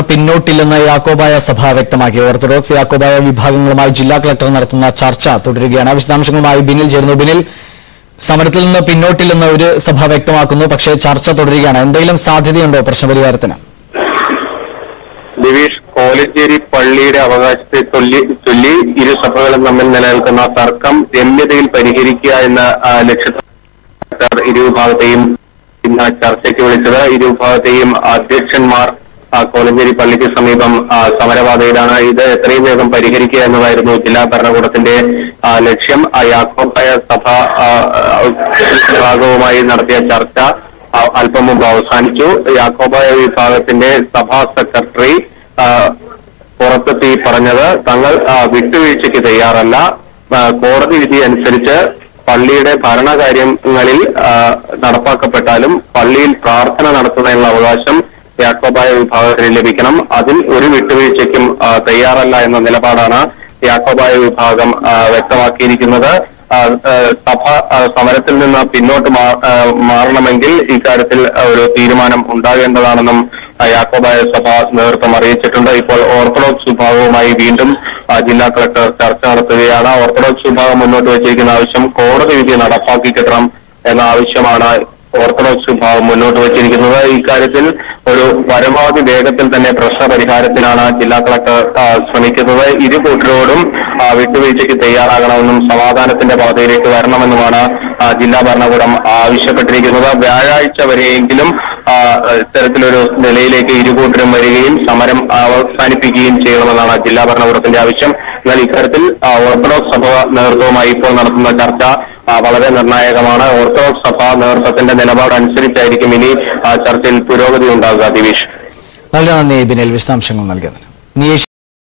നിന്ന് പിന്നോട്ടില്ലെന്ന് യാക്കോബായ സഭ വ്യക്തമാക്കി. ഓർത്തഡോക്സ് യാക്കോബായ വിഭാഗങ്ങളുമായി ജില്ലാ കളക്ടർ നടത്തുന്ന ചർച്ച തുടരുകയാണ്. വിശദാംശങ്ങളുമായി ബിനിൽ ചേരുന്നു. ബിനിൽ, സമരത്തിൽ നിന്ന് പിന്നോട്ടില്ലെന്ന് ഒരു സഭ വ്യക്തമാക്കുന്നു, പക്ഷേ ചർച്ച തുടരുകയാണ്. എന്തെങ്കിലും സാധ്യതയുണ്ടോ പ്രശ്നപരിഹാരത്തിന്? ദിവേഷ്, കോലഞ്ചേരി പള്ളിയുടെ അവകാശത്തെ ചൊല്ലി ഇരു സഭകളും തമ്മിൽ നിലനിൽക്കുന്ന തർക്കം രമ്യതയിൽ പരിഹരിക്കുക എന്ന ലക്ഷ്യത്തോടെ ഇരുവിഭാഗത്തെയും ഇന്ന് ചർച്ചയ്ക്ക് വിളിച്ചത്. ഇരുവിഭാഗത്തെയും അധ്യക്ഷന്മാർ കോലഞ്ചേരി പള്ളിക്ക് സമീപം സമരപാതയിലാണ്. ഇത് എത്രയും വേഗം പരിഹരിക്കുക എന്നതായിരുന്നു ജില്ലാ ഭരണകൂടത്തിന്റെ ലക്ഷ്യം. യാക്കോബായ സഭ വിഭാഗവുമായി നടത്തിയ ചർച്ച അല്പം മുമ്പ് അവസാനിച്ചു. യാക്കോബായ വിഭാഗത്തിന്റെ സഭാ സെക്രട്ടറി പുറത്തെത്തി പറഞ്ഞത് തങ്ങൾ വിട്ടുവീഴ്ചയ്ക്ക് തയ്യാറല്ല. കോടതി വിധി അനുസരിച്ച് പള്ളിയുടെ ഭരണകാര്യങ്ങളിൽ നടപ്പാക്കപ്പെട്ടാലും പള്ളിയിൽ പ്രാർത്ഥന നടത്തുന്നതിനുള്ള അവകാശം യാക്കോബായ വിഭാഗത്തിന് ലഭിക്കണം. അതിൽ ഒരു വിട്ടുവീഴ്ചയ്ക്കും തയ്യാറല്ല എന്ന നിലപാടാണ് യാക്കോബായ വിഭാഗം വ്യക്തമാക്കിയിരിക്കുന്നത്. സഭ സമരത്തിൽ നിന്ന് പിന്നോട്ട് മാറണമെങ്കിൽ ഇക്കാര്യത്തിൽ ഒരു തീരുമാനം ഉണ്ടാകേണ്ടതാണെന്നും യാക്കോബായ സഭ നേതൃത്വം അറിയിച്ചിട്ടുണ്ട്. ഇപ്പോൾ ഓർത്തഡോക്സ് വിഭാഗവുമായി വീണ്ടും ജില്ലാ കളക്ടർ ചർച്ച നടത്തുകയാണ്. ഓർത്തഡോക്സ് വിഭാഗം മുന്നോട്ട് വച്ചിരിക്കുന്ന ആവശ്യം കോടതി വിധി നടപ്പാക്കി കിട്ടണം എന്ന ആവശ്യമാണ് ഓർത്തഡോക്സ് വിഭാഗം മുന്നോട്ട് വച്ചിരിക്കുന്നത്. ഇക്കാര്യത്തിൽ ഒരു പരമാവധി വേഗത്തിൽ തന്നെ പ്രശ്ന പരിഹാരത്തിനാണ് ജില്ലാ കളക്ടർ ശ്രമിക്കുന്നത്. ഇരു കൂട്ടരോടും വിട്ടുവീഴ്ചയ്ക്ക് തയ്യാറാകണമെന്നും സമാധാനത്തിന്റെ പാതയിലേക്ക് വരണമെന്നുമാണ് ജില്ലാ ഭരണകൂടം ആവശ്യപ്പെട്ടിരിക്കുന്നത്. വ്യാഴാഴ്ച വരെയെങ്കിലും ഇത്തരത്തിലൊരു നിലയിലേക്ക് ഇരുകൂട്ടരും വരികയും സമരം അവസാനിപ്പിക്കുകയും ചെയ്യണമെന്നാണ് ജില്ലാ ഭരണകൂടത്തിന്റെ ആവശ്യം. എന്നാൽ ഇക്കാര്യത്തിൽ ഓർത്തഡോക്സ് സഭ നേതൃത്വവുമായി ഇപ്പോൾ നടത്തുന്ന ചർച്ച വളരെ നിർണായകമാണ്. ഓർത്തഡോക്സ് സഭ നേതൃത്വത്തിന്റെ നിലപാട് അനുസരിച്ചായിരിക്കും ഇനി ചർച്ചയിൽ പുരോഗതി ഉണ്ടാകുക. ദിവേഷ്, വളരെ നന്ദി ബിനിൽ, വിശദാംശങ്ങൾ നൽകിയതിന്.